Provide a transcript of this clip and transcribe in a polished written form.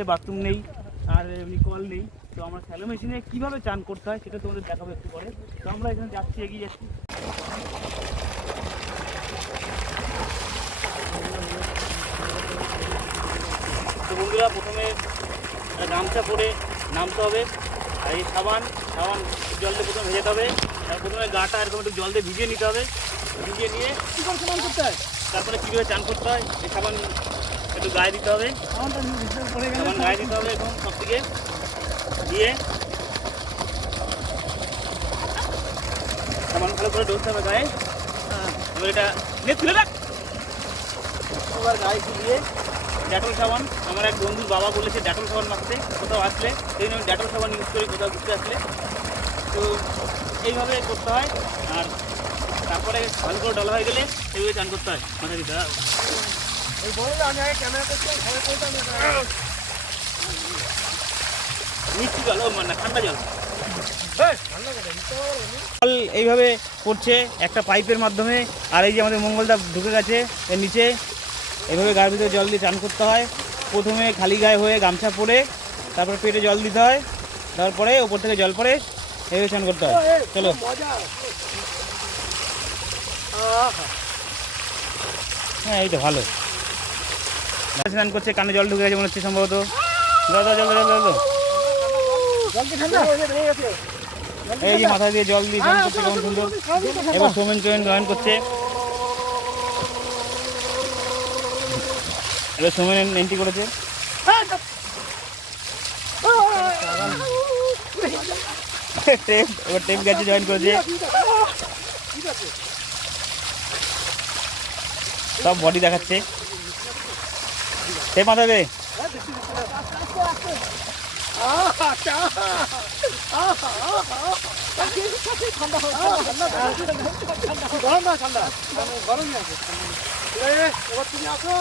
Bathroom নেই আর এমনি call নেই, তো আমরা স্যালো মেশিনে কীভাবে চান করতে হয় সেটা তোমাদের দেখাবো একটু পরে। তো আমরা এখানে যাচ্ছি, এগিয়ে যাচ্ছি। তো বন্ধুরা, প্রথমে গামছা পরে নামতে হবে, আর এই সাবান জল দিয়ে প্রথমে ভেজাতে হবে। প্রথমে গাটা এরকম একটু জল দিয়ে ভিজিয়ে নিতে হবে, ভিজিয়ে নিয়ে কী করে স্নান করতে হয়, তারপরে কীভাবে চান করতে হয় এই সাবান একটু গায়ে দিতে হবে, সাবান গায়ে দিতে হবে এবং সব থেকে দিয়ে সাবান ভালো করে ডলতে হবে গায়ে। এবার এটা তুলে রাখ। এবার গায়ে দিয়ে ডেটল সাবান, আমার এক বন্ধুর বাবা বলেছে ডেটল সাবান মাখতে কোথাও আসলে, সেই জন্য আমি ডেটল সাবান ইউজ করি কোথাও ঘুরতে আসলে। তো এইভাবে করতে হয়, আর তারপরে ভালো করে ডলা হয়ে গেলে এইভাবে চান করতে হয়। মাথা দিতে হয় মিষ্টি জল, ও মানে ঠান্ডা জল। জল এইভাবে পড়ছে একটা পাইপের মাধ্যমে, আর এই যে আমাদের মঙ্গলদা ঢুকে গেছে এর নিচে। এইভাবে গায়ের ভিতরে জল দিয়ে চান করতে হয়। প্রথমে খালি গায়ে হয়ে গামছা পরে তারপরে পেটে জল দিতে হয়, তারপরে ওপর থেকে জল পরে এইভাবে চান করতে হয়। চলো, হ্যাঁ এই তো ভালো স্নান করছে, কানে জল ঢুকে গেছে মনে হচ্ছে সম্ভবত। এই যে মাথা দিয়ে জল দিয়ে স্নান করছে কেমন সুন্দর। এবার সোমেন জয়েন করছে, এবার সোমেন এন্ট্রি করেছে। এবার টেপ গেছে, জয়েন করেছে। সব বডি দেখাচ্ছে। টেপ মাথাবে গরম না ঠান্ডা? গরম না। এবার তুমি আসো।